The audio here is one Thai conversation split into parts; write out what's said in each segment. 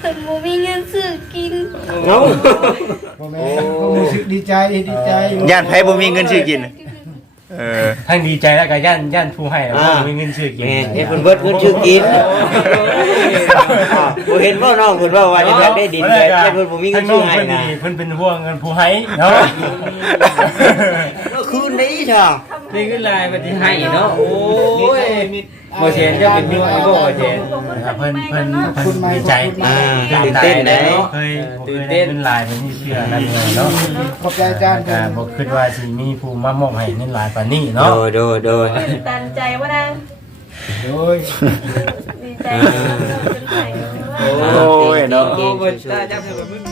เพิ่นบ่มีเงินซื้อกินเอ้าพ่อแม่ผมรู้สึกดีใจดีใจย่านไผบ่มีเงินซื้อกิน เออ ทั้งดีใจแล้วก็ย่านย่านผู้ให้แล้วก็มีเงินซื้อกิน แม่เฮ็ดเพิ่นเบิดเพิ่นชื่อกินบ่เห็นว่าน้องเพิ่นว่าว่าจะอยากได้ดินแต่แต่เพิ่นบ่มีเงินซื้อให้เพิ่นนะดีเพิ่นเป็นห่วงเงินผู้ให้เนาะแล้วคืนนี้จ้ะนี่คือลายมันที่ให้เนาะโอ้ย โมเชนจะเป็นยุคไอ้พวกโมเชนเพิ่นเพิ่นเพิ่นดีใจอ่าตื่นเต้นนะเนาะเคยเคยได้เงินหลายเป็นนี่เชื่อนั่นเลยเนาะขอบใจอาจารย์อ่าบ่คิดว่าสิมีผู้มามอบให้เงินหลายปานนี้โดเนาะยโดยโดยตื่นตันใจว่านะโดยดีใจจนไหลโอ้ยเนาะ โอ้โหตาจับแบบมึง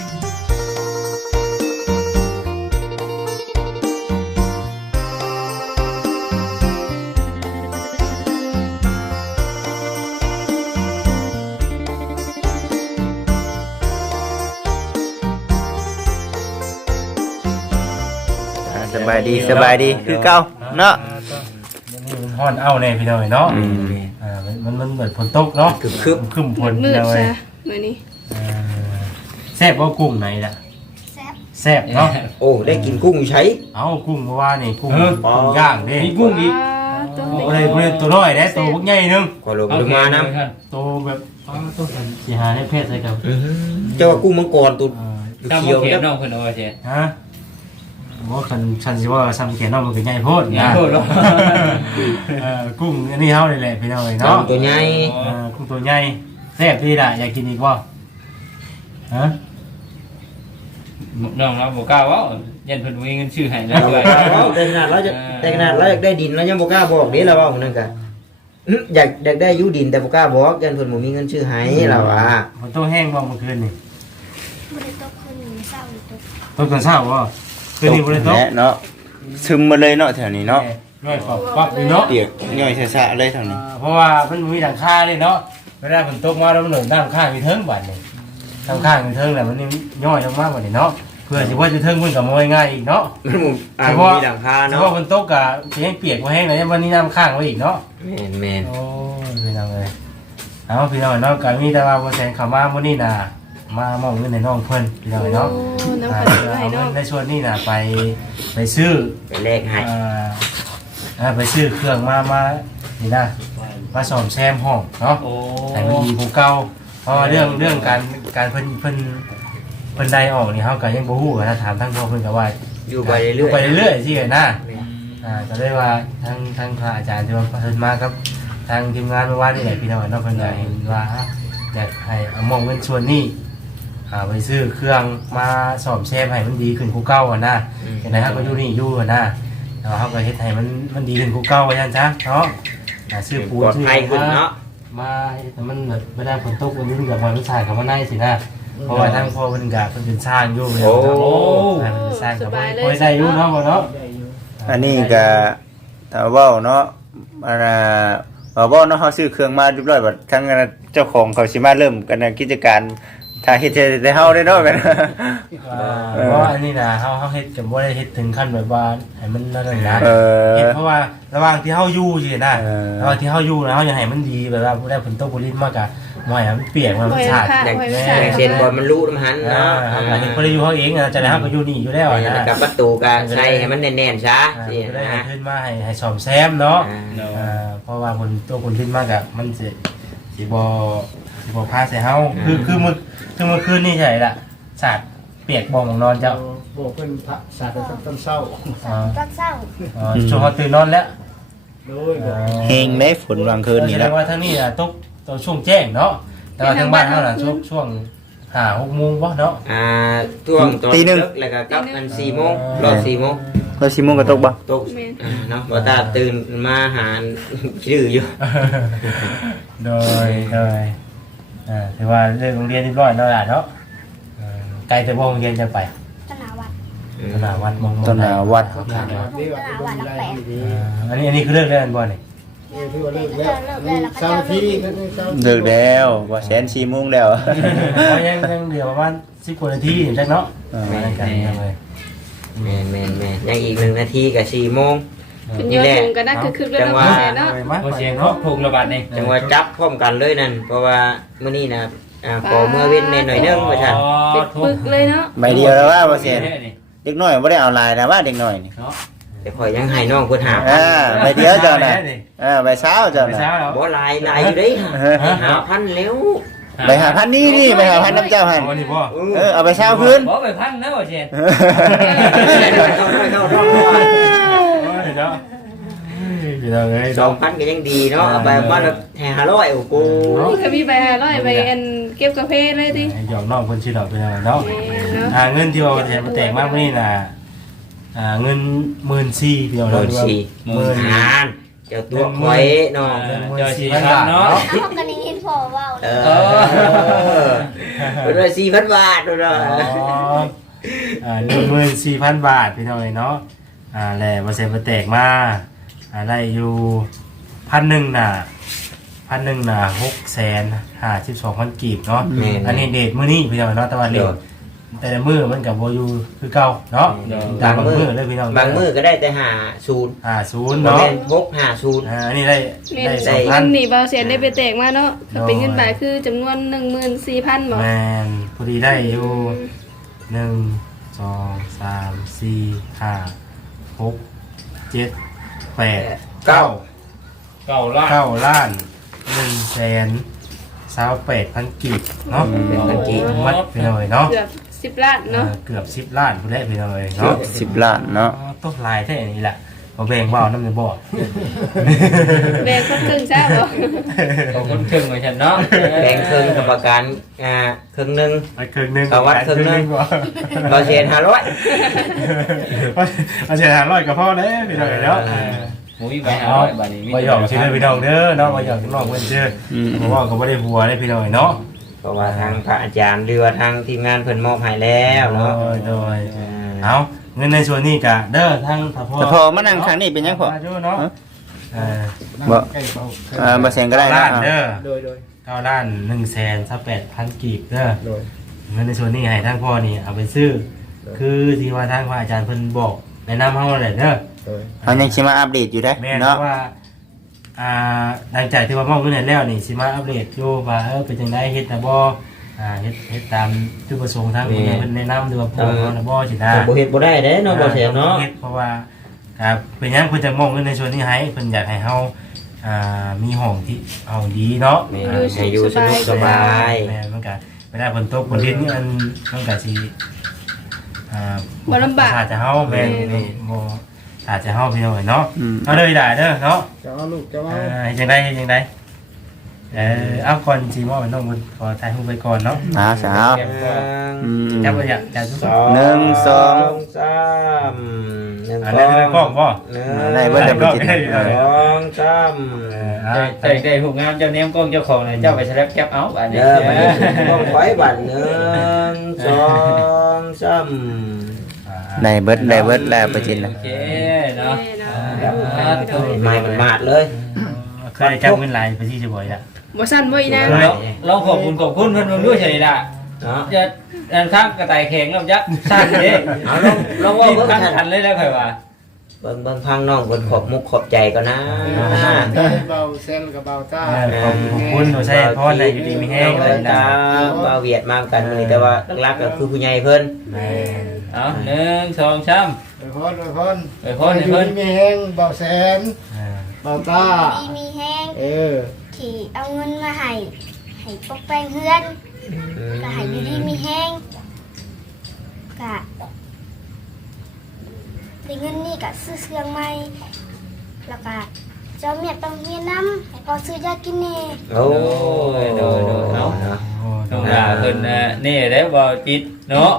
บายดีสบายดีคือเก่าเนาะนี่มันฮ้อนเอาแน่พี่น้อยเนาะอืม อ่ามันมันมันเหมือนฝนตกเนาะคึบคึบครึ้มฝนมืดเลยซะมื้อนี้อ่าแซ่บว่ากุ้งไหนล่ะแซ่บแซ่บเนาะโอ้ได้กินกุ้งใช้ เอากุ้งเมื่อวานนี่กุ้งกุ้งย่างเด้มีกุ้งอีกตัวโอ้เลยบ่ได้ตัวน้อยเด้ตัวพวกใหญ่นึงก็ลงลงมานํตัวแบบอ๋อตัวสันสิหาได้เพศใส่กับเจ้าว่ากุ้งมังกรตัวอ่าตามเขียวเขียจันงน้องคนเอาเชนฮะ ว่าคันฉันสิว่าซ้ำเขียนน้องมันก็ใหญ่โพดใหญ่นะโพดเนาะเออกุ้งอันนี้เฮานี่แหละพี่น้อยเนาะ ตัวใหญ่เออกุ้งตัวใหญ่แซ่บดีล่ะอยากกินอีกบ่ฮะน้องเราบอกกล้าว่ายันเพิ่นมีเงินชื่อให้แล้วด้วยแต่ขนาดเราจะแต่ขนาดเราอยากได้ดินเรายังบ่กล้าบอกเด้เราว่ามันนั่นก็อื้ออยากอยากได้อยู่ดินแต่บ่กล้าบอกยันเพิ่นบ่มีเงินซื้อให้เราว่าฝนตกแห้งบ่เมื่อคืนนี่บ่ได้ตกคืนนี้เช้านี่ตกตกตอนเช้าบ่ คืนนี้บ่ได้ตกและเนาะซึมมาเลยเนาะแถวนี้เนาะน้อยขอบปักนี่เนาะเปียกย่อยซะๆเลยแถวนี้เพราะว่ามันมีหลังคาเลยเนาะเวลาฝนตกมาแล้วมันหนุนด้านข้างมีเทิงบัดนี่ด้านข้างมีเทิงแหละมันนี่ย่อยลงมาบัดนี่เนาะเพื่อสิว่าจะเทิงมันก็บ่ง่ายอีกเนาะ มันบ่อ่าเฉพาะ มีหลังคาเฉเนาะพาะฝนตกก็สิให้เปียกบ่แห้งเลยวันนี้น้ำข้างไว้อีกเนาะ แม่นแม่นโอ้ยพี่น้องเอ้ยเอาพี่น้องเนาะก็มีแต่ว่าบ่แซนเข้ามามื้อนี้น่ะ มามอบเงินให้น้องเพิ่นพี่น้องเนาะโอ้น้ำอ่าขนมเอาให้น้เงิองนในส่วนนี้น่ะไปไปซื้อไปแลกให้อ่าอ่าไปซื้อเครื่องมามานี่นะมาซ่อมแซมห้องเนาะ โอ้ให้มันดีกว่าเก่าเพราะว่าเรื่องเรื่องการการเพิ่นเพิ่นเพิ่นได้ออกนี่เฮาก็ยังบ่ฮู้นะถามทางพ่อเพิ่นก็ว่าอยู่ไปเรื่อยู่อยไปเรื่อยๆสิเอ้ยนะแม่นอ่าก็ได้ว่าทางทางพระอาจารย์ที่ว่าเพิ่นมาครับทางทีมงานเมื่อวานนี่แหละพี่น้องเนาะเพิ่นก็เห็นว่าอยากให้เอามองเงินส่วนนี้ อ่าไปซื้อเครื่องมาซ่อมแซมให้มันดีขึ้นกว่าเก่าอะนะอืม เห็นไหมครับก็อยู่นี่อยู่อะนะเราเขาก็เฮ็ดให้มันมันดีขึ้นกูเก่าไว้ยันจ้ะเนาะอ่าซื้อปูนปลอดซื้อภัยขึ้นเนาะ มาเฮ็ดให้มันแบบไม่ได้ฝนตกวันนี้มันกับมันสร้างกับมันได้สินะเพราะว่าทางพ่อมันกะเพิ่นเป็นสร้างอยู่เลยโอ้เนาะอ่าเป็นสร้างกับมันพอได้อยู่เนาะบ่เนาะ อันนี้ก็ถ้าเว้าเนาะอันน่ะว่าเว้าเนาะเฮาซื้อเครื่องมาเรียบร้อยบัดทั้งอันน่ะเจ้าของเขาสิมาเริ่มกันนะกิจการ ถ้าเฮ็ดแต่เฮาได้เนาะกันอ่าเพราะว่าอันนี้นะเฮาเฮาเฮ็ดก็บ่ได้เฮ็ดถึงขั้นแบบว่าให้มันนั่นนะเออ เฮ็ดเพราะว่าระหว่างที่เฮาอยู่สินะเออ ระหว่างที่เฮาอยู่นะเฮาอยากให้มันดีแบบว่าบ่ได้ฝนตกบ่ลิ้นมากอะบ่ให้มันเปียกมันบ่สาดค่ะแดงบ่แดค่ะงเส้นบอลมันรู้น้ำหันอ่าเนาะครับอันนี้บ่ได้อยู่เฮาเองอะจะได้เฮาก็อยู่นี่อยู่แล้วอะนะกับประตูก็ใส่ให้มันแน่นๆซะอ่าสิจะได้นะขึ้นมาให้ให้ซ่อมแซมเนาะอ่า อ่าเพราะว่าคนตัวคนขึ้นมากอะมันสิสิบ่ สิบ่พาใส่เฮาคือคือมื้อคือเมื่อคืนนี่ใช่ล่ะสาดเปียกบ่ของนอนเจ้าบอกเพิ่นพระสาธุต้นเศร้าอ่าตักเช้าอ่าช่วงเขาตื่นนอนแล้วโดยบอกเฮงได้ฝนวางคืนนี่แสดแล้งวว่าทั้งนี้อะตกตอนช่วงแจ้งเนาะแต่ว่าทางบ้านเฮาน่ะช่วงช่วงห้าหกโมงบ่เนาะอ่าช่วงตอนตีหนึ่ง ดึกแล้วก็กลับกันสี่โมงรอบสี่โมงเราสิโมงก็ตกบ่ตกแม่น อ่าเนาะบ่ตาตื่นมาหาชื่ออยู่ โดยโดย อ่าถือว่าเรื่องโรงเรียนเรียบร้อยแล้วล่ะเนาะอ่าไกลแต่บ่โรงเรียนจะไปตนาวัดตลาดวัดมองต้นนาวัดเขาข้างเนาะนี่ว่าเป็นไรดีอ่าอันนี้อันนี้คือเรื่องเรื่องบ่นี่นี่ถือว่าเลิกแล้วเศร้าทีนั่นเศร้าเลิกแล้วว่าแสน4โมงแล้วเพราะยังยังเหลือประมาณ10กว่านาทีอยู่จักเนาะอ่า มาในกันเลย แม่นแม่นแม่นยังอีกหนึ่งนาทีกับสี่โมง เป็นยอดถุงก็น่าคือคือเรื่องจังหวะแม่เนาะโมเชนเนาะพุงระบาดนี่จังว่าจับพร้อมกันเลยนั่นเพราะว่ามื้อนี้นะอ่าขอเมื่อเว้นในหน่อยนึงว่าซั่นเป็นปึกเลยเนาะใบเดียวแล้วว่าบ่เสียนเด็กน้อยบ่ได้เอาลายนะว่าเด็กน้อยนี่แต่ข่อยยังให้น้องเพิ่นหาอ่าใบเดียวเจ้าน่ะอ่าใบเช้าเจ้าไม่น่ะ เช้าแล้วบ่ลายลายอยู่เด้เออหาพันแล้วใบหาพันนี่นี่ใบหาพันน้ำเจ้าหันวันนี้พ่อเออเอาไปเช้าพื้นบอกไปพันนะว่าเชนเข้าๆ เข้าๆเข้าเนาะพี่น้องเอ้ยๆสองพันก็ยังดีเนาะเอาไปบ้านละแห่ห้าร้อยโอ้โหนี่ก็มีใบห้าร้อยใบอันเก็บกาแฟเลยดิหยอกน้องคนชื่อดอกเป็นยังเนาะแม่เนาะอ่าเงินที่ว่าแทนมาแตกมากนี่น่ะอ่าเงินหมื่นสี่พี่น้องหมื่นสี่หมื่น หานเจ้าตัวคอยเนาะเจ้าชีครับเนาะเอาของกันยินพอเว้าเออ เป็นว่าสี่พันบาทเนาะ อ๋ออ่าหนึ่งหมื่นสี่พันบาทพี่น้องเนาะ อ่าแล้วมาเซ็นมาแตกมาอ่าได้อยู่พันหนึ่งน่ะพันหนึ่งน่ะหกแสนห้าสิบสองพันกีบเนาะแม่อันนี้เดทมื้อนี้พี่น้องเนาะแต่ว่าเดเดี๋ยวทแต่ละมื้อมันกับโบอยูคือเก่าเนาะตามบางมื้อเลยพี่น้องบางมือก็ได้แต่หาศูนย์อ่าศูนย์บางเนาะแม่นหกหาศูนย์ อ่าอันนี้ได้แม่ได้นสองพัเงินนนี่เบาเสียนได้ไปแตกมาเนาะถ้าเป็นเงินบาทคือจำนวน14,000บ่แมนพอดีได้อยู่หนึ่งสองสามสี่ห้า หกเจ็ดแปดเก้าเก่าละเก้าล้านหนึ่งแสนสาวแปดพันกีบเนาะเป็นพันกีบมัดไปหน่อยเนาะเกือบ10ล้านเนาะอ่าเกือบสิบล้านพูดได้ไปหน่อยเนาะเนาะสิบล้านเนาะอ๋อต้นลายแท่นี้แหละ มาแบ่งเบาน้ำในบ่อแบ่งคนครึ่งซะบ่ของคนครึ่งมาฉันเนาะแบ่งครึ่งกับประกันอ่าครึ่งหนึ่งไปครึ่งหนึงเอาวัดครึ่งหนึ่ง บ่เราเชียนห้าร้อย เอาเสียหาร้อยกับพ่อเด้ไปหน่อยเนาะหมูยไปหาร้อยบาทนี้มาหยอกชื่อพี่น้องเด้อเนาะมาหยอกน้องเพิ่นชื่ออืมเพราะว่าก็บ่ได้หัวได้พี่น้องเนาะเพราะว่าทางพระอาจารย์หรือว่าทางทีมงานเพิ่นมอบให้แล้วเนาะโดยโดยอ่าเอา เงินในส่วนนี้กะเด้อทั้งพระพ่อแต่พอมานั่งครั้งนี้เป็นยังพอ มาดูเนาะเออบ่ ใกล้เบาเอ่าบ่เสียงก็ได้เก้านะล้านเด้อโดยโดยเก้าล้านหนึ่งแสนสักแปดพันกีบเด้อโดยเงินในส่วนนี้ให้ทั้งพ่อนี่เอาไปซื้อ คือที่ว่าทางพระอาจารย์เพิ่นบอกแนะนำเฮาแหละเด้อ โดยเขายังสิมาอัปเดตอยู่ได้อแม่นเพเนาะราะว่าอ่าหลังจากที่ว่ามอบเงินให้แล้วนี่สิมาอัปเดตอยู่ว่าเออเป็นจังไดเฮ็ดนะบ่ อ่าเฮ็ดเฮ็ดตามจุดประสงค์ทางเพิ่นแนะนำหรือว่าพวกเขานะบ่สินะแต่บ่เฮ็ดบ่ได้เด้เนาะบ่เสียเนาะเพราะว่าครับเป็นหยังเพิ่นจะมองเงินในส่วนนี้ให้เพิ่นอยากให้เฮาอ่ามีห้องที่เอาดีเนาะแม่นให้อยู่สนุกสบายแม่นมันก็ไม่ได้ฝนตกฝนลิ้นนี่มันมันก็สิอ่าบ่ลำบากอาจจะเฮาแม่นนี่บ่อาจจะเฮาพี่น้อยเนาะอืมเอาเลยได้เด้อเนาะจะเอาลูกจะเอเอาอเฮ็ดจังได๋เฮ็ดจังได๋ เออเอาก่อนสิมอบให้น้องมันขอถ่ายรูปไว้ก่อนเนาะอ่าสาว อืมจับไว้อยากจับทุกสคอนงหนึ่งสอง สามหนึ่งอันนี้เป็นกล้องบ่หนึ่งได้เบิดได้กล้องจิตได้สองสามเออเอาได้ได้หูงามเจ้าเนี้ยกล้องเจ้าของเลยเจ้าไปสแลปแคปเอาอันนี้เด้อมันต้องไว้บัตรหนึ่งสองสาม ได้เบิดได้เบิดแล้วไปจินโอนะเคเนาะไม่มันมาดเลย เคยจับเงินลายไปที่จะบ่อยละ บ่สั่นบ่อีนางเราเราขอบคุณขอบคุณเพิ่นเพิ่นด้วยใช่ล่ะเนาะจะอันข้างกระต่ายแข็งแล้วยักษ์สั้นเด้เอาลองลองว่าเบิ่งขั้นทันทันเลยแล้วค่อยว่าเบิ่งเบิ่งพังน้องคนขอบมุกขอบใจก่อนนะเบาเส้นกับเบาต้าเออขอบคุณหนูใช่เพราะในอยู่ดีมีแห้งเลยตานะบาเวียดมากันมื้อนี้แต่ว่าหลักๆก็คือผู้ใหญ่เพิ่นแม่เอาหนึ่งสองสามโดยพรโดยพรไปพ่อให้เพิ่นมีแห้งเบาแสนเออเบาต้าดีมีแห้งเออ ที่เอาเงินมาให้ให้ปกแปลงเฮือนก็ให้อยู่ดีมีแห้งกะได้เงินนี่กะซื้อเครื่องใหม่แล้วก็เจ้าเมียต้องเมียน้ำให้พอซื้อยากินเน่โอ้ยโดยโดยเนาะโอ้ต้องด่าเพิ่นน่ะนี่ได้บ่จิตเนาะ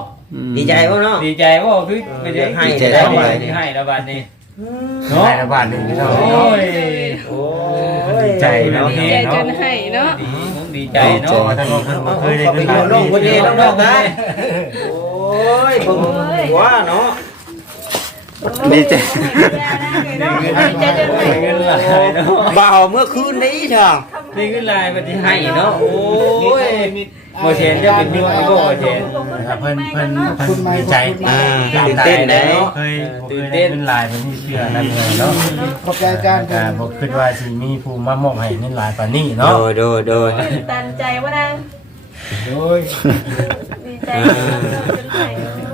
ดีใจบ่เนาะดีใจบ่คือไปได้ให้ให้ได้ได้ไหมที่ให้แล้วบัดนี้ เนาะในบ้านนี่เนาะโอ้ยโอ้ดีใจเนาะดีใจจนให้เนาะดีมุกดีใจเนาะท่านน้องเคยได้เอาไปเงินเอาล้านน้องคนนี้น้องน้องกันโอ้ยเบิ่งหัวเนาะดีใจ ดีใจจนให้ เงินหลายเนาะ บ่าวเมื่อคืนนี้เถอะ นี่เงินหลายบัดนี้ให้เนาะ โอ้ยบ่เชนจะเป็นยัวไอ้บ่บ่เชนเพิ่นเพิ่นเพิ่นดีใจอ่าตื่นเต้นนะเนาะเคยเคยได้เงินลายเป็นที่เชื่อนั่นเลยเนาะขอบใจอาจารย์อ่าบ่คิดว่าสิมีผู้มามอบให้เงินลายปานนี้โดเนาะยโดยโดยตันใจว่านางโดยดีใจจนไห้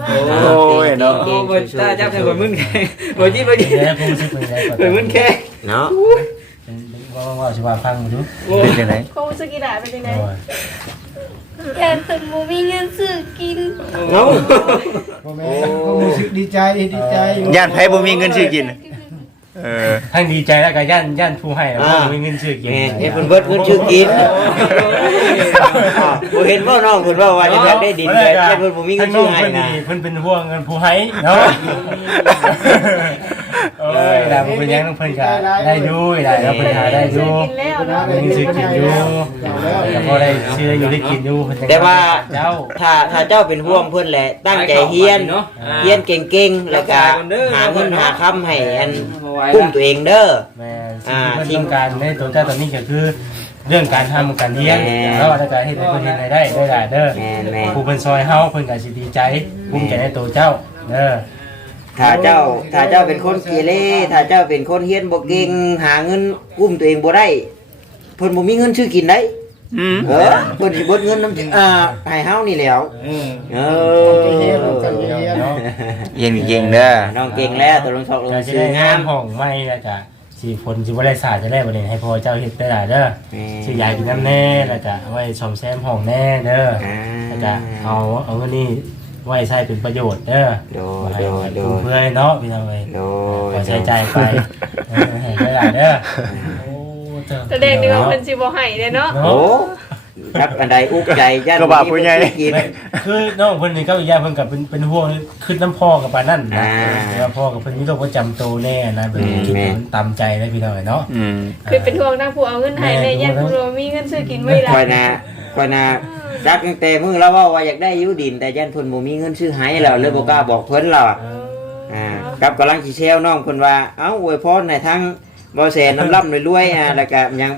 โอ้ยเนาะโอ้บ่ตาจับให้บ่มึนแค่บ่จี้บ่จี้เดี๋ยวให้ผมรู้สึกเป็นไงก่อนบ่มึนแค่เนาะ เป็นว่าว่าสิว่าฟังดูเป็นจังไดคงสกิดาเป็นยังไงโอ้ยแกนเพิ่นบ่มีเงินซื้อกินเนาะพ่อแม่ก็รู้สึกดีใจดีใจย่านไผบ่มีเงินซื้อกิน เออทั้งดีใจแล้วก็ย่านย่านผู้ให้แล้วก็มีเงินซื้อกินแม่เฮ็ดเพิ่นเบิดเพิ่นชื่อกินบ่เห็นบ่น้องเพิ่นว่าว่าอยากได้ดินแต่แต่เพิ่นบ่มีเงินชื่อให้นะเพิ่นเป็นห่วงเงินผู้ให้เนาะโอ้ยดาวเป็นยังต้องเพิ่นก็ได้อยู่ได้แล้วเพิ่นหาได้อยู่กินแล้วเนาะ มีซื้อกินอยู่แต่พอได้ซื้ออยู่ได้กินอยู่เพิ่นจังแต่ว่า เจ้า ถ้าถ้าเจ้าเป็นห่วงเพิ่นแหละตั้งใจเฮียนเนาะเฮียนเก่งๆแล้วก็หาเงินหาคำให้อันกุ้มตัวเองเด้อ แม่สิ่งที่เพิ่นต้องการในตัวเจ้าตอนนี้ก็คือเรื่องการทำการเลี้ยงแม่ แล้วก็จะให้เพิ่นเฮ็ดได้ได้ได้เด้อแม่นแม่นผู้เพิ่นซอยเฮาเพิ่นก็สิดีใจภูมิใจในตัวเจ้าเด้อ ถ้าเจ้าถ้าเจ้าเป็นคนเกเรถ้าเจ้าเป็นคนเฮียนบ่เก่งหาเงินกุ้มตัวเองบ่ได้เพิ่นบ่มีเงินซื้อกินได้อืมเออเพิ่นสิเบิดเงินนำอ่าให้เฮานี่แหล้ว เออเอเฮียนอกันเฮียนเนาะเย็นเก่งเด้อน้องเก่งแล้วตัวลงชอกลงจะสิซื้อได้งางามมห้องใหม่แล้วก็สิฝนสิบ่ได้สาดจะได้บ่ได้ให้พ่อเจ้าเฮ็ดได้หลายเด้อแม่สิยายกินน้ำแน่แล้วก็เอาไว้ซ่อมแซมห้องแน่เด้อ อ่าแล้วก็เอาเอาเงินนี้ ไว้ใช้เป็นประโยชน์เด้อโดบ่ยให้โดยโดยเพื่อเนาะพี่น้องเอ้ยโดขยอใช้จ่ายไปเออให้ได้หลายเด้อโอ้เจ้าแสดงดีว่าเพิ่นสิบ่ให้เด้เนาะโอ้จักอันใดอุกใจย่านก็บาปผู้ใหญ่บ่มีกินคือน้องเพิ่นนี่ก็อีกอย่างเพิ่นกับเป็นเป็นห่วงขึ้นน้ำพ่อกับปานนั่นนะอ่าแต่ว่าพ่อกับเพิ่นมีโรคประจำตัวแน่นะแบบอืมคิดแม่ว่ามันตามใจนะพี่น้องเนาะอืมคือเป็นห่วงทางผู้เอาเงินให้แม่ยันผู้บ่มีเงินซื้อกินไม่ได้คอยนะ คอยนะจักตั้งแต่มื้อแล้วว่าว่าอยากได้อยู่ดิน แต่ย่านเพิ่นบ่มีเงินซื้อให้แล้วเลยบ่กล้าบอกเพิ่นแล้วอะเอออ่ากับกำลังสิแซวน้องเพิ่นว่าเอ้าอวยพรให้ทั้งบ่แสนน้ำร่ำรวยๆอ่าแล้วก็หยัง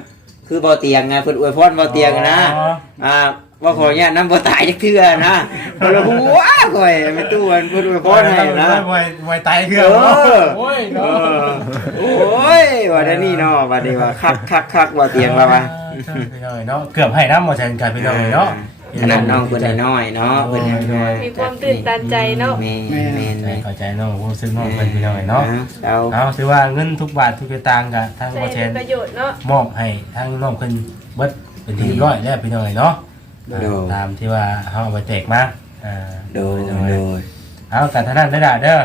คือบ่เตียงไงเพิ่นอวยพรบ่เตียงนะอ๋ออ่าว่าขอเนี่ยน้ำบ่ตายจักเทื่อนะเพิ่นว่าหัวข่อยไม่ตู้เพิ่นอวยพรให้นะไว้ไว้ตายเครื่เอองเนาะอโอ้ยเอเนาะอโอ้ยว่าได้นี่เนาะว่าได้ว่าคักคักคักว่าเตียงว่าว่า พี่น้องเนาะเกือบให้น้ำหมดแทนกันพี่น้องเนาะขนาดน้องเพิ่นน้อยๆเนาะเพิ่นยังน้อยมีความตื่นตันใจเนาะแม่แม่แม่เข้าใจน้องผู้ซึ่งน้องเพิ่นพี่น้องเนาะเอาเอาถือว่าเงินทุกบาททุกสตางค์กับทางใช้บ่แทเป็นนประโยชน์เนาะมอบให้ทางน้องเพิ่นเบิดเป็นที่เรียบร้อยแล้วพี่น้องเนาะอ่าตามที่ว่าเฮาเอาไปแจกมาอ่าโดยโดยเอากันเท่านั้นได้อด่าเด้อ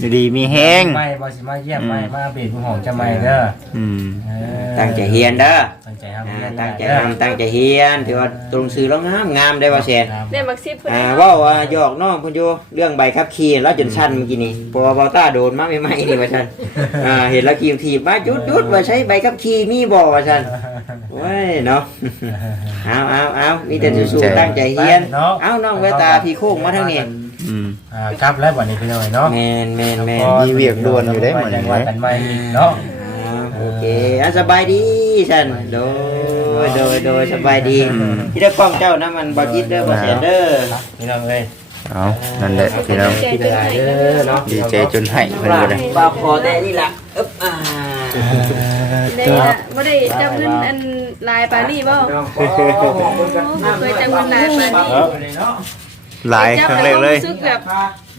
อยู่ดีมีแห้งไม่บ่สิมาเยี่ยมไม่มาเบียดผู้ห้องจะไม่เด้ออืมเออตั้งใจเฮียนเด้อตั้งใจทำอ่าเรียนตั้งใจเด้อทำตั้งใจเฮียนถือว่าตรงซื้อแล้วงามงามได้ว่าแซนครับเนี่ยมักซิบเพิ่นอ่าเนาะเว่าว่าหยอกน้องเพิ่นอยู่เรื่องใบขับขี่แล้วจนชันเมื่อกี้นี่เพอเบาต้าโดนมาใหม่ๆนี่ว่าซั่นอ่าเห็นแล้วขี่ถีบมาหยุดหยุดว่าใช้ใบขับขี่มีบ่ว่าซั่นโอ้ยเนาะเอาเอาเอามีแต่สู้ๆตั้งใจเฮียนเอาน้องเวตาพี่โค้งมาทางนี้ อืมอ่าครับแล้ววันนี้พี่น้องเนาะแม่นแม่นแม่นมีเวียกด่วนอยู่ได้หมดยังว่ากันใหม่อีกเนาะ อ่าโอเคอะสบายดีฉันโดยโดยโดยสบายดีที่ได้กล้องเจ้านะมันบอจิตเด้อบอเสียเด้อพี่น้องเอ้ยเอานั่นแหละพี่น้องใจจนให้เด้อเนาะดีใจจนให้เพิ่นบ่ได้บ่าวขอแต่นี่ล่ะอึ๊บอ่าได้ละบ่ได้จับเงินอันลายปานนี้บ่โอ้โหบ่เคยจับเงินลายปานนี้ หลายครั้งแรกเลย รู้สึกแบบ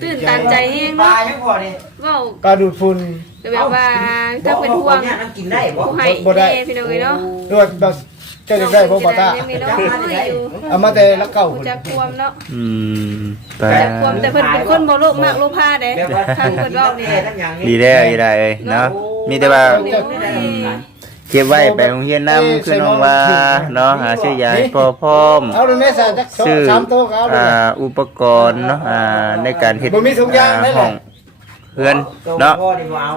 ตื่นตันใจแฮงปลาเนาะยังพอนี่เว้าก็ดูดฝุ่นก็แบบว่าถ้าเป็นห่วงเนี่ยน้ำกินได้บ่ผู้ให้บ่ได้แน่พี่น้องเอ้ยเนาะด้วยเราเจะได้บ่บ่ตายังมีน้องน้อยอยู่เอามาแต่ละเก่าผู้พุ่นจักความเนาะอืมไปจักความแต่เพิ่นเป็นคนบ่โลภมากโลภาเด้แบบว่าทางเพิ่นเว้านี่ทั้งอย่างนี้ดีแล้วดีได้เอ้ยเนาะมีแต่ว่า โอ้ย เก็บไว้ไปโรงเรียนนํคือน้องว่าเนาะหาซื้อยาให้พ่อพร้อมเอาดูแม่สาจักซื้อสามโต๊ะก็เอาดูอ่าอุปกรณ์เนาะอ่าในการเฮ็ดบ่มีถุงยางได้เลยห้องเพื่อนเนาะ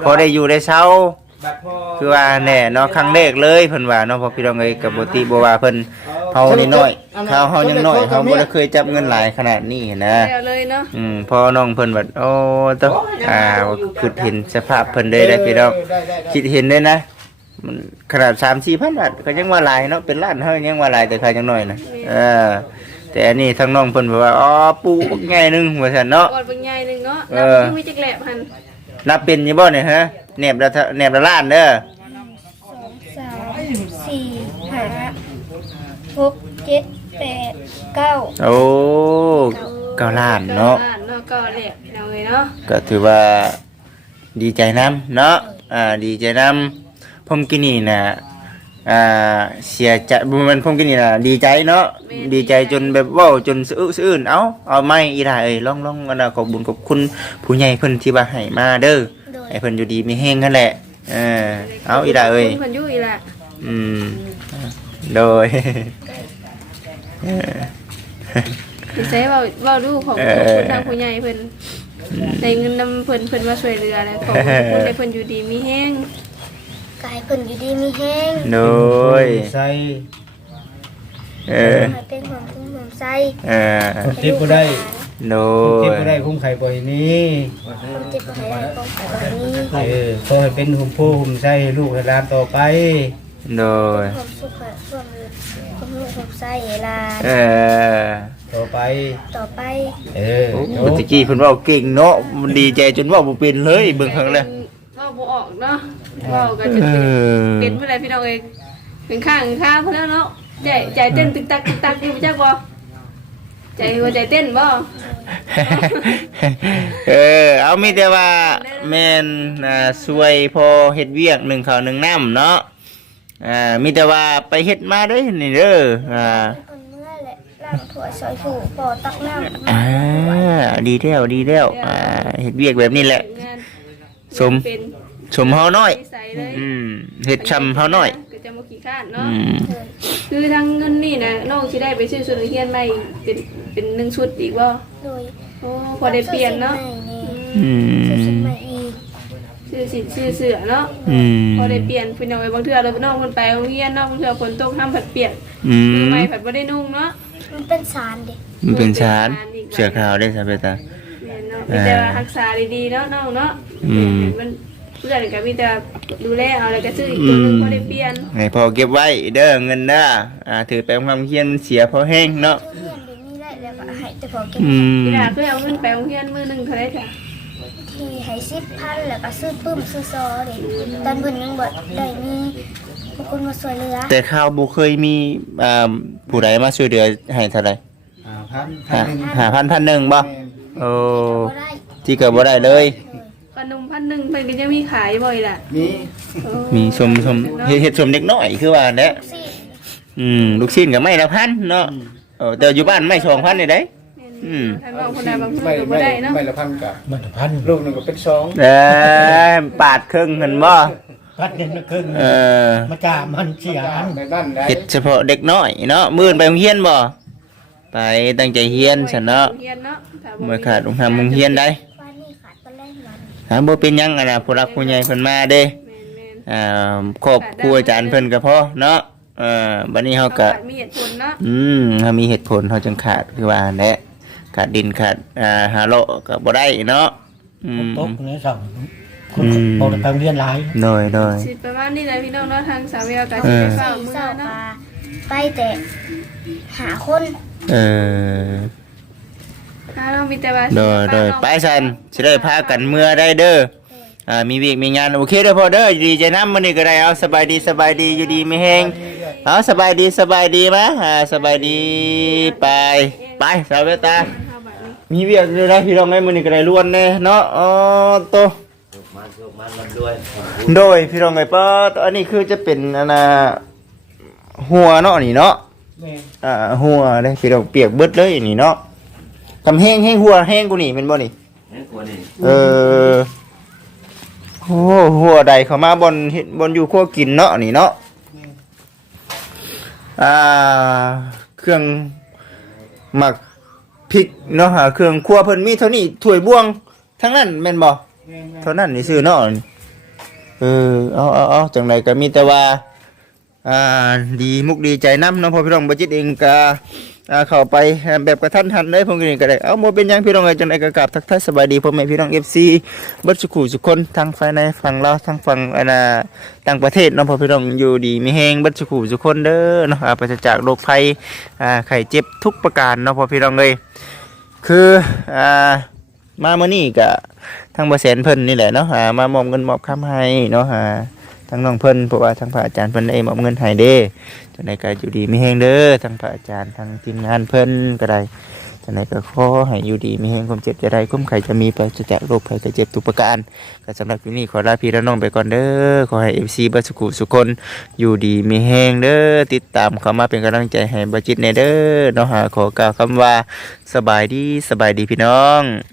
พอได้อยู่ได้เช้า คือว่าแน่เนาะครั้งแรกเลยเพิ่นว่าเนาะเพอพี่น้องเอ้ยกับบ่ติบ่ว่าเพิ่นเฮานี่น้อยข้าวเฮายังน้อยเฮาบ่ได้เคยจับเงินหลายขนาดนี้นะแล้วเลยเนาะอืมพอน้องเพิ่นว่าโอ้ตะอ่าคือเห็นสภาพเพิ่นได้ได้พี่น้องได้ได้ได้คิดเห็นได้นะ มันขนาด3-4,000บาทก็ยังว่าหลายเนาะเป็นล้านเฮายังว่าหลายแต่ค่ายังน้อยนะเออ แต่อันนี้ทั้งน้องเพิ่นบอกว่าอ๋อปูบักใหญ่หนึงว่าซั่นเนาะกอดเบิ่งใหญ่หนึงเนาะเอนับอมือจักแหลบหั่นนับเป็นอยู่บ่เนี่ยฮะแหนบละเท่าแหนบละล้านเด้อสามสี่ห้าหกเจ็ดแปดเก้าโอ้เก้าล้านเนาะล้านเนาะก็แหลกพี่น้องเอ้ยเนาะก็ถือว่าดีใจนํเนาะ อ่า ดีใจนํ ผมกินนี่น่ะอ่าเสียใจบ่แมันผมกินนี่น่ะดีใจเนาะดีใจจนแบบเว้าจนสะอึกสะอื้นเอ้าเอาไม่อีหล่าเอ้ยลองลองอันน่ะขอบบุญขอบคุณผู้ใหญ่เพิ่นที่ว่าให้มาเด้อโดยให้เพิ่นอยู่ดีมีแฮงนั่นแหละเออเอาอีหล่าเอ้ยเพิ่นอยู่อีหล่ะอืมโดย เออ สิใช้เว้าเว้าดูของเอขอบอคุณทางผู้ใหญ่เพิ่นได้เงินนำเพิ่นเพิ่นมาช่วยเหลือแล้วขอบคุณให้เพิ่นอยู่ดีมีแฮง กายเพิ่นอยู่ดีมีแห้งโดยใส่เออให้เป็นห่วงคุ้มห่วงใจเออคนเจ็บบ่ได้โดคนเจ็บยบ่ได้คุ้มไข่บ่อยนี้คนเจ็บบ่ให้ได้ป้องกันแบบนี้เออขอให้เป็นหุ่มโพหุ่มไส้ให้ลูกให้หลานต่อไป โดยความสุขค่ะส่วนความรู้ความใจเวลาเออต่อไป ต่อไปเออโอ้โยเมื่อกี้เพิ่นเว้าเก่งเนาะมันดีใจจนเว้าบ่เป็นเลยเบิ่งครั้งแรกเว้าบ่ออกเนาะ เว้ากันจนเอเป็นอเป็นเมื่อไรพี่น้องเอ้ยเป็นข้างเป็นข้างเพิ่นแล้วเนาะใจใจเต้นตึกตักตึกตักอยู่จักบ่ใจหัวใจเต้นบ่เออ เอามีแต่ว่าแม่นอ่าช่วยพอเฮ็ดเวียกหนึ่งข้าวหนึ่งน้ำเนาะอ่ามีแต่ว่าไปเฮ็ดมาเด้อนี่เด้ออ่า คนเมื่อแหละล้างถ้วซอยถูปอตักน้ำ อ่าดีแล้วดีแล้วอ่าเฮ็ดเวียกแบบนี้แหละงานสม เป็นสมเฮาน้อย เลยอืมเฮ็ดชำเฮาน้อย ก็จะบ่ขี้คร้านอืเนาะมคือทางเงินนี่นะน้องสิได้ไปซื้อชุดนักเรียนใหม่เป็นเป็นหนึ่งชุดอีกบ่โดยโอ้พอได้เปลี่ยนเนาะอืซื้อสิ่งมใหม่อีกซื้อสินซื้อเสื้อเนาะ อืมพอได้เปลี่ยนพี่น้องไอ้บางเทื่อเราน้องคนไปโรงเรียนเนาะบางเทื่อฝนตกห้ามผัดเปียกอืมือมใหม่ผัดบ่ได้นุ่งเนาะมันเป็นสารเด็กมันเป็นชานเสือขาวได้ซะเบตา แม่นเนาะมีแต่ว่ารักษาดีๆเนาะน้องเนาะอืม มันเพื่อนก็มีแต่ดูแลเอาแล้วก็ซื้ออีกตัวหนึงพอได้เปลี่ยนให้พอเก็บไว้เด้อเงินเด้ออ่าถือไปความเฮียนมันเสียพอแห้งเนาะเพื่อนเดี๋ยวนี้ได้แล้วก็ให้แต่พอเก็บอืมพี่ดาเคยเอาเงินไปโรงเรียนมื้อหนึงเท่าไหร่จ้ะที่ให้สิบพันแล้วก็ซื้อปื้มซื้อซอเด็กตอนเพิ่นยังบ่ได้มีบางคนมาช่วยเหลือแต่ข้าวบ่เคยมีอ่าผู้ใดมาช่วยเหลือให้เท่าไหร่อ่าพันหาพันหนึ่งหาพันพันหนึ่งบ่โอ้บ่ได้ที่ก็บ่ได้เลยข นมพันหนึ่งเพิ่นก็ยังมีขายบ่อยล่ะมีโอ้มีสมสมเฮ็ดเฮ็ดสมเด็กน้อยคือว่าแหละสิอืมลูกชิ้นก็ไม่ละพันเนาะเออแต่อยู่บ้านไม่2,000นี่ได้ อืม ทางน้องคนใดบางคนไม่ก็บ่ไม่ได้เนาะไม่ละพันกับไม่ละพันลูกหนึ่งก็เป็นสองเออปาดครึ่งเห็นบ่พัดเงินละครึ่งเออมันกามันเสียอันในนั่นได้เฮ็ดเฉพาะเด็กน้อยเนาะมื้ออนไปโรงเรียนบ่ไปตั้งใจเรียนซั่นเนาะเรียนเนาะถ้บ่เมื่อขาดโรงทำโรงเรียนได้ วันนี้ขาดไปแล้ว วันถามบ่เป็นหยังอะนะผู้รักผู้ใหญ่เพิ่นมาเด้แม่นอ่าครอบครัวอาจารย์เพิ่นก็พอเนาะเอ่อบัดนี้ๆเฮาเขาก็ก็ มีเหตุผลเนาะอืมถ้ามีเหตุผลเฮาจึงขาดคือว่าแหละขาดดินขาดอ่าหาโลก็บ่ได้เนาะอืม ตกในสองคนบอกไปเรียนหลายโดยโดย สิประมาณนี้แหละพี่น้องเนาะทางสาวเวลก็เอสิอไปเฝ้าสี่มื้อเศร้าเนาะ ปลาไปแต่หาคน เออ ถ้าเรามีแต่ว่าโดยโดยไปซันสิได้พากันเมื่อได้เด้ออ่ามีวีกมีงานโอเคเด้อพ่อเด้อดีใจนำมื้อนี้ก็ได้เอาสบายดีสบายดีอยู่ดีไม่แฮงเอาสบายดีสบายดีมะอ่าสบายดีไปไปสาวเวตาเอาบัดนี้มีเวียกเลยนะพี่น้องไอ้มือนี่ก็ได้ล้วนแน่เนาะอ๋อโตวโดยพี่น้องไอ้ป้าตัวอันนี้คือจะเป็นอันน่ะหัวเนาะนี่เนาะอ่าหัวเลยพี่น้องเปียกเบิดเลยนี่เนาะ ทำแห้งแห้งหัวแห้งกูนี่เป็นบ่นี่เออโอ้หัวใดเข้ามาบนเฮ็ดบนอยู่ขั้วกินเนาะนี่เนาะอ่า เครื่องหมักพริกเนาะหาเครื่องครัวเพิ่นมีเท่านี้ถ้วยบวง ทั้งนั้นแม่นบ่เท่านั้นนี่ซื้อเนาะเออเอาเอาเอาจังไดก็มีแต่ว่า อ่า ดีมุกดีใจนํเนาะพอพี่น้องบ่จิตเองก็ อ่าเข้าไปแบบกระทันหันเลยผมก็นี่ก็ได้เอาบ่เป็นยังพี่น้องเอ้ยจังไดก็กราบทักทายสบายดีพ่อแม่พี่น้อง FC เบิดสุขุสุคนทั้งฝ่ายในฝั่งลาวทั้งฝั่งอันน่ะต่างประเทศเนาะพ่อพี่น้องอยู่ดีมีแฮงเบิดสุขุสุคนเด้อเนาะอ่าปราศจากโรคภัยอ่าไข้เจ็บทุกประการเนาะพ่อพี่น้องเอ้ยคืออ่ามาเมื่อนี้กะทางบริษัทเพิ่นนี่แหละเนาะอ่ามามอบเงินมอบคำให้เนาะอ่า ทั้งน้องเพิ่นเพราะว่าทั้งพระอาจารย์เพิ่นได้มอบเงินให้เด้จังไดก็อยู่ดีมีแฮงเด้อทั้งพระอาจารย์ทั้งทีมงานเพิ่นก็ได้จังไดก็ขอให้อยู่ดีมีแฮงความเจ็บจะได้คุ้มไข่จะมีไปจากโรคภัยไข้เจ็บทุกประการก็สำหรับคลิปนี้ขอลาพี่และน้องไปก่อนเด้อขอให้ FC บัสุขุสุคนอยู่ดีมีแฮงเด้อติดตามเข้ามาเป็นกำลังใจให้บาจิตในเด้อเนาะหาขอกล่าวคำว่าสบายดีสบายดีพี่น้อง